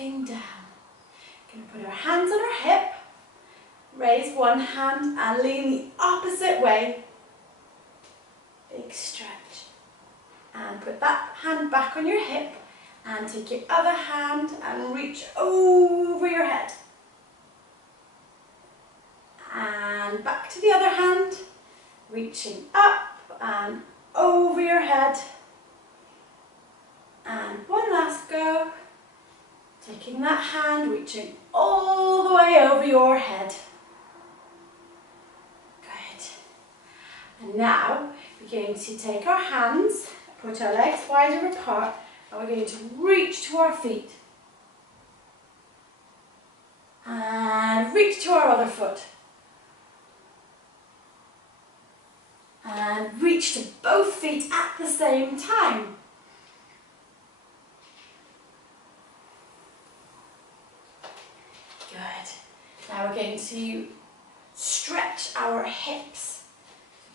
looking down. Going to put our hands on our hip, raise one hand and lean the opposite way. Big stretch. And put that hand back on your hip and take your other hand and reach over your head. And back to the other hand, reaching up and over your head. And one last go. Taking that hand, reaching all the way over your head. Good. And now we're going to take our hands, put our legs wider apart, and we're going to reach to our feet. And reach to our other foot. And reach to both feet at the same time. Good. Now we're going to stretch our hips.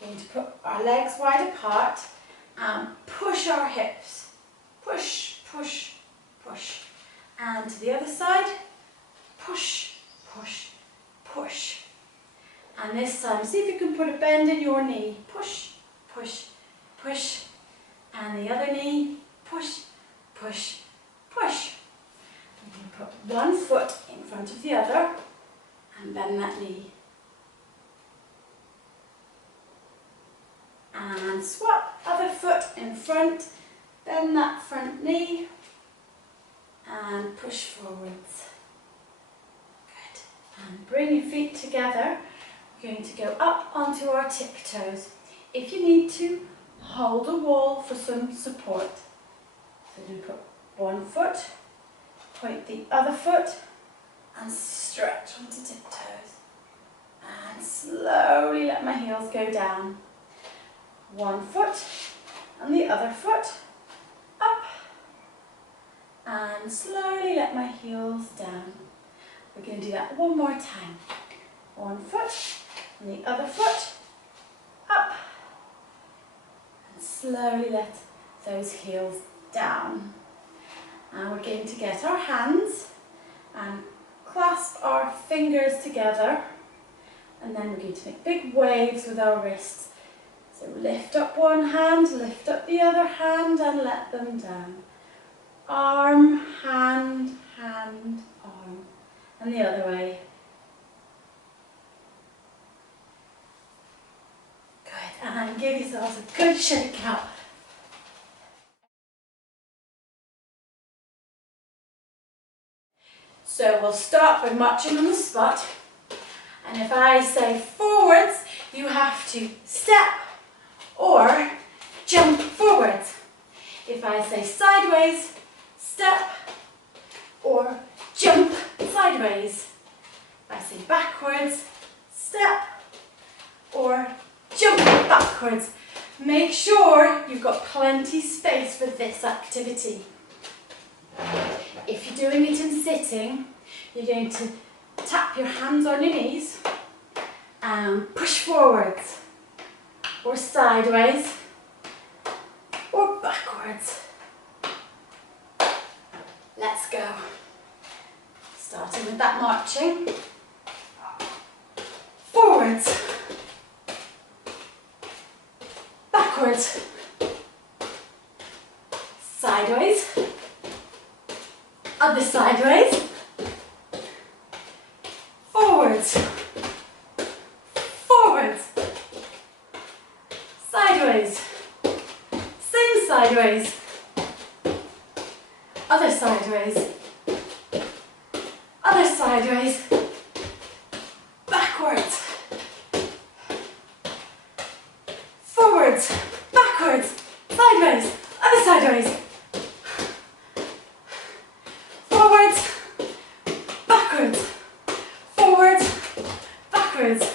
We're going to put our legs wide apart and push our hips. Push, push, push. And to the other side, push, push, push. And this time, see if you can put a bend in your knee. Push, push, push. And the other knee, push, push, push. You can put one foot in front of the other and bend that knee. And swap, other foot in front, bend that front knee and push forwards. Good. And bring your feet together. We're going to go up onto our tiptoes. If you need to, hold a wall for some support. So you're going to put one foot, point the other foot and stretch onto tiptoes. And slowly let my heels go down. One foot and the other foot up. And slowly let my heels down. We're going to do that one more time. One foot and the other foot up. And slowly let those heels down. And we're going to get our hands and clasp our fingers together. And then we're going to make big waves with our wrists. So lift up one hand, lift up the other hand and let them down. Arm, hand, hand, arm. And the other way. Good. And give yourselves a good shake out. So we'll start by marching on the spot. And if I say forwards, you have to step or jump forwards. If I say sideways, step or jump sideways. If I say backwards, step or jump backwards. Make sure you've got plenty space for this activity. If you're doing it in sitting, you're going to tap your hands on your knees and push forwards or sideways or backwards. Let's go. Starting with that marching. Forwards. Backwards. Sideways. Other sideways. Forwards. Forwards. Sideways. Same sideways. Other sideways. Other sideways. Backwards. Forwards. Backwards. Sideways. Other sideways. Forwards. Backwards. Forwards. Backwards.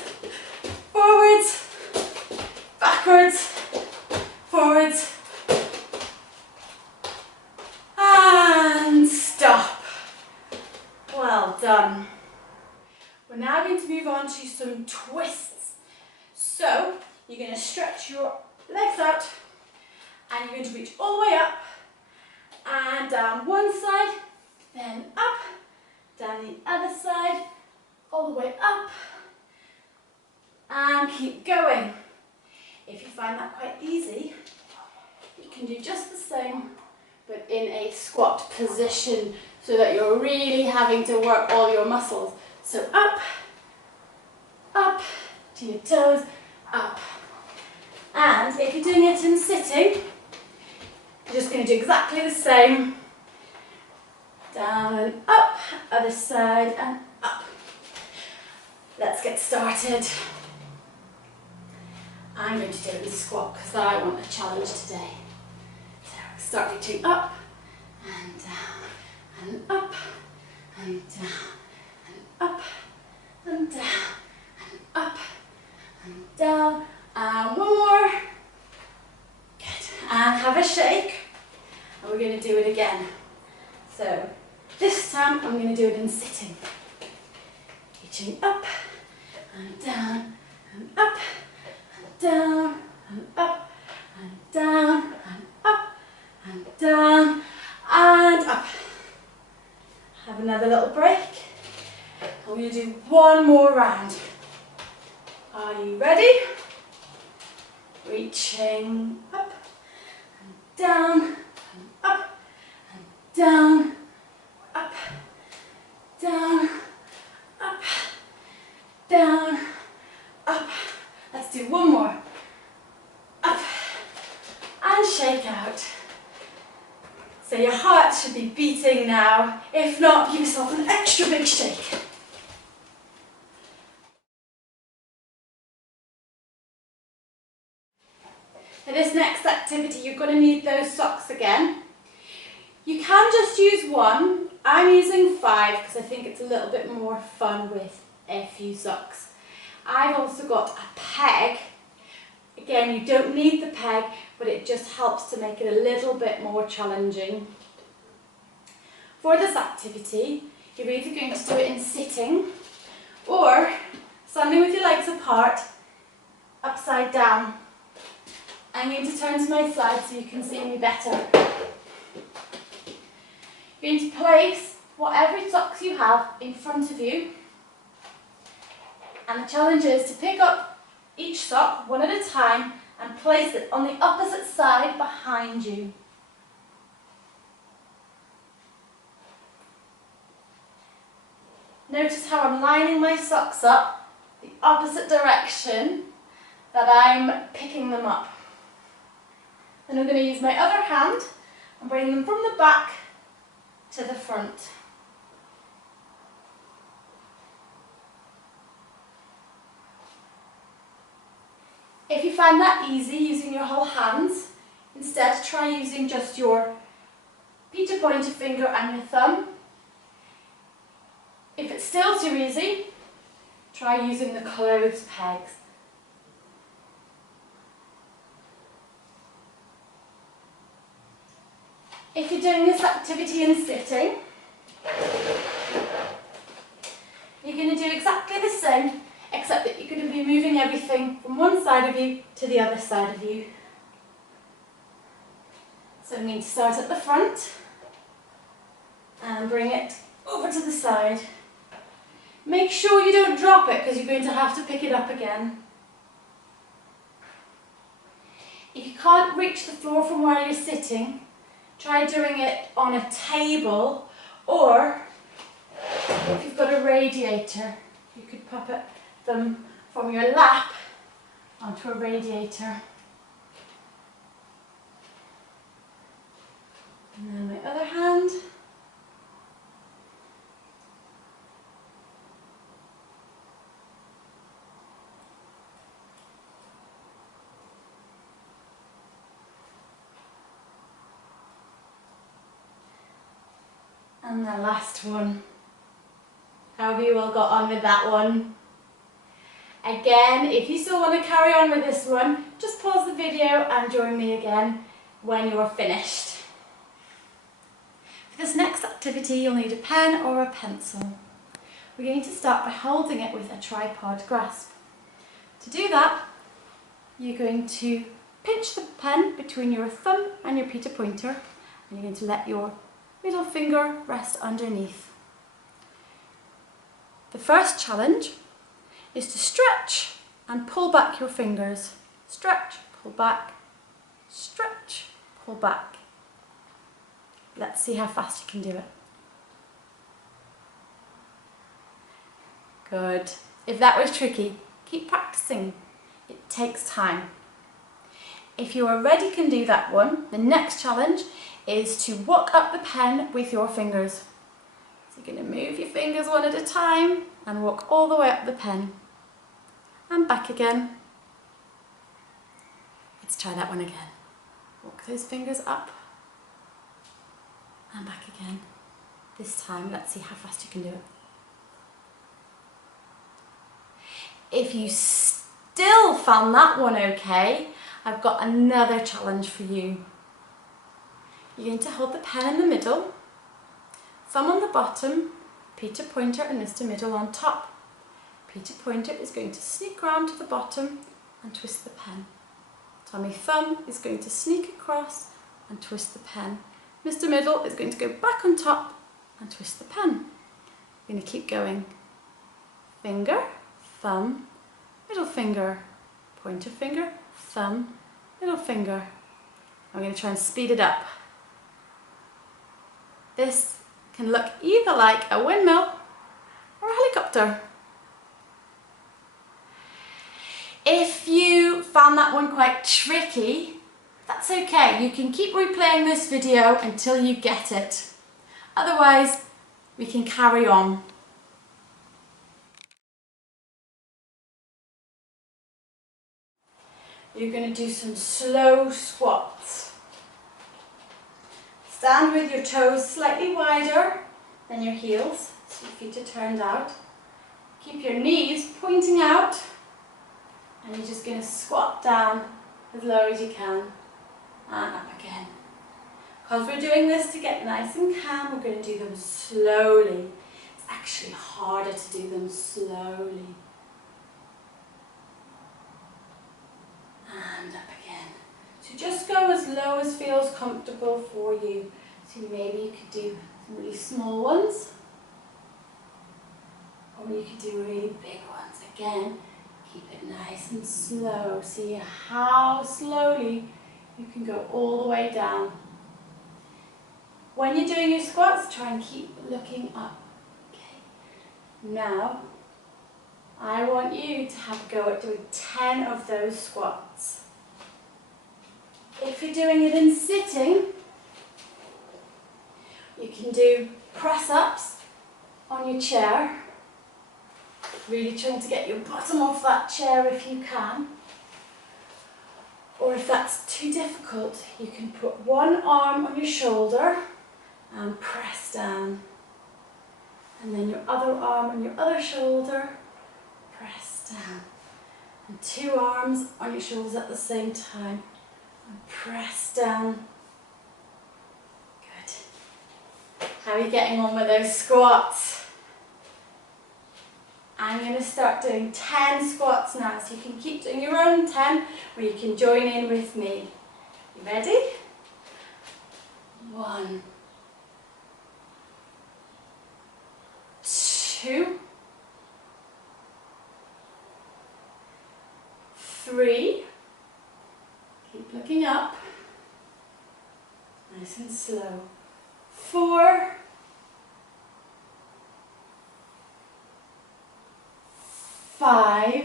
Forwards. Backwards. Forwards. And stop. Well done. We're now going to move on to some twists. So you're going to stretch your legs out and you're going to reach all the way up and down one side then up, down the other side, all the way up, and keep going. If you find that quite easy, you can do just the same, but in a squat position, so that you're really having to work all your muscles. So up, up, to your toes, up. And if you're doing it in sitting, you're just going to do exactly the same. Down and up, other side and up. Let's get started. I'm going to do it in squat because I want a challenge today. So start reaching up and down and up and down and up and down and up and down. And one more. Good. And have a shake. And we're going to do it again. So this time I'm going to do it in sitting. Reaching up and down and up and down and up and down and up and down and up. Have another little break. And we're going to do one more round. Are you ready? Reaching up and down and up and down, up, down, up, down, up. Let's do one more. Up and shake out. So your heart should be beating now. If not, give yourself an extra big shake. For this next activity, you're going to need those socks again. You can just use one. I'm using 5 because I think it's a little bit more fun with a few socks. I've also got a peg. Again, you don't need the peg, but it just helps to make it a little bit more challenging. For this activity, you're either going to do it in sitting or standing with your legs apart, upside down. I'm going to turn to my side so you can see me better. You're going to place whatever socks you have in front of you, and the challenge is to pick up each sock one at a time and place it on the opposite side behind you. Notice how I'm lining my socks up the opposite direction that I'm picking them up. Then I'm going to use my other hand and bring them from the back to the front. If you find that easy using your whole hands, instead try using just your Peter pointer finger and your thumb. If it's still too easy, try using the clothes pegs. If you're doing this activity in sitting, you're going to do exactly the same, except that you're going to be moving everything from one side of you to the other side of you. So I'm going to start at the front and bring it over to the side. Make sure you don't drop it because you're going to have to pick it up again. If you can't reach the floor from where you're sitting, try doing it on a table, or if you've got a radiator, you could pop them from your lap onto a radiator. And then my other hand. And the last one. How have you all got on with that one? Again, if you still want to carry on with this one, just pause the video and join me again when you're finished. For this next activity, you'll need a pen or a pencil. We're going to start by holding it with a tripod grasp. To do that, you're going to pinch the pen between your thumb and your Peter pointer, and you're going to let your middle finger rest underneath. The first challenge is to stretch and pull back your fingers. Stretch, pull back, stretch, pull back. Let's see how fast you can do it. Good. If that was tricky, keep practicing. It takes time. If you already can do that one, the next challenge is to walk up the pen with your fingers. So you're going to move your fingers one at a time and walk all the way up the pen. And back again. Let's try that one again. Walk those fingers up and back again. This time, let's see how fast you can do it. If you still found that one okay, I've got another challenge for you. You're going to hold the pen in the middle, thumb on the bottom, Peter Pointer and Mr. Middle on top. Peter Pointer is going to sneak round to the bottom and twist the pen. Tommy Thumb is going to sneak across and twist the pen. Mr. Middle is going to go back on top and twist the pen. We're going to keep going. Finger, thumb, middle finger, pointer finger, thumb, middle finger. I'm going to try and speed it up. This can look either like a windmill or a helicopter. If you found that one quite tricky, that's okay. You can keep replaying this video until you get it. Otherwise, we can carry on. You're going to do some slow squats. Stand with your toes slightly wider than your heels, so your feet are turned out. Keep your knees pointing out, and you're just going to squat down as low as you can, and up again. Because we're doing this to get nice and calm, we're going to do them slowly. It's actually harder to do them slowly. And up again. So just go as low as feels comfortable for you. So maybe you could do some really small ones, or you could do really big ones. Again, keep it nice and slow. See how slowly you can go all the way down. When you're doing your squats, try and keep looking up. Okay. Now, I want you to have a go at doing 10 of those squats. If you're doing it in sitting, you can do press-ups on your chair. Really trying to get your bottom off that chair if you can. Or if that's too difficult, you can put one arm on your shoulder and press down. And then your other arm on your other shoulder, press down. And two arms on your shoulders at the same time and press down. Good. How are you getting on with those squats? I'm going to start doing 10 squats now, so you can keep doing your own 10 or you can join in with me. You ready? 1, 2, 3, keep looking up, nice and slow, 4, 5,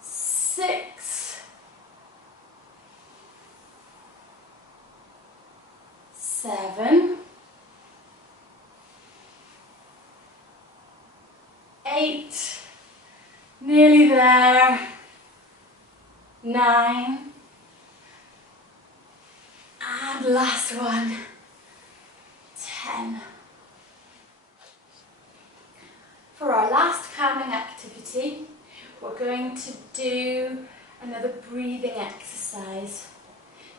6, 7, 8, nearly there, 9, and last one, 10. For our last calming activity, we're going to do another breathing exercise.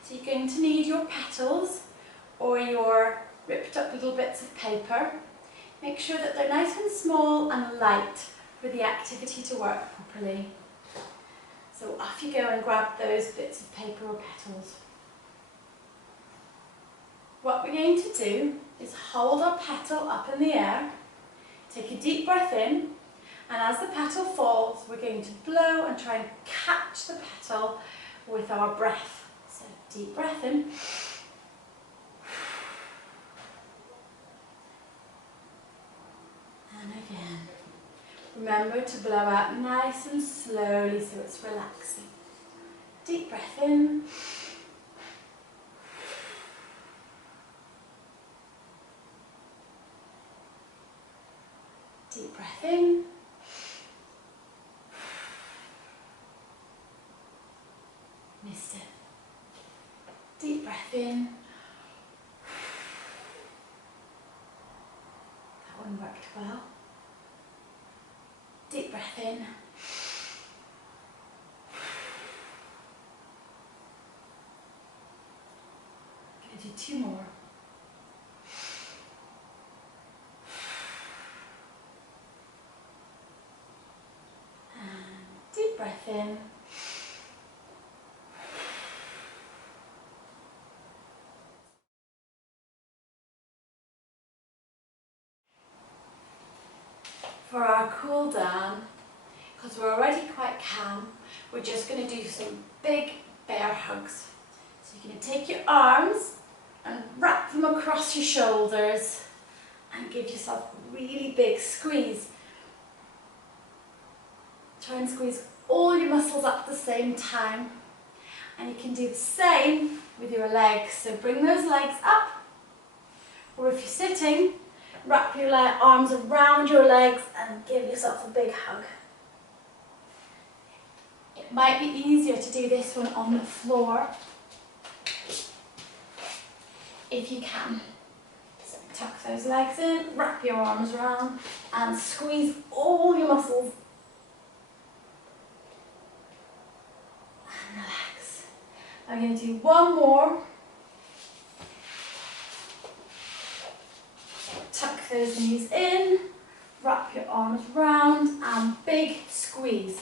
So you're going to need your petals or your ripped up little bits of paper. Make sure that they're nice and small and light for the activity to work properly. So off you go and grab those bits of paper or petals. what we're going to do is hold our petal up in the air, take a deep breath in, and as the petal falls, we're going to blow and try and catch the petal with our breath. So deep breath in. And again. Remember to blow out nice and slowly so it's relaxing. Deep breath in. Deep breath in. Missed it. Deep breath in. That one worked well. Deep breath in. Going to do 2 more. And deep breath in. For our cool down, because we're already quite calm, we're just going to do some big bear hugs. So you're going to take your arms and wrap them across your shoulders and give yourself a really big squeeze. Try and squeeze all your muscles up at the same time. And you can do the same with your legs. So bring those legs up, or if you're sitting, wrap your arms around your legs and give yourself a big hug. It might be easier to do this one on the floor, if you can. So tuck those legs in, wrap your arms around and squeeze all your muscles. And relax. I'm going to do one more. Tuck those knees in, wrap your arms round and big squeeze.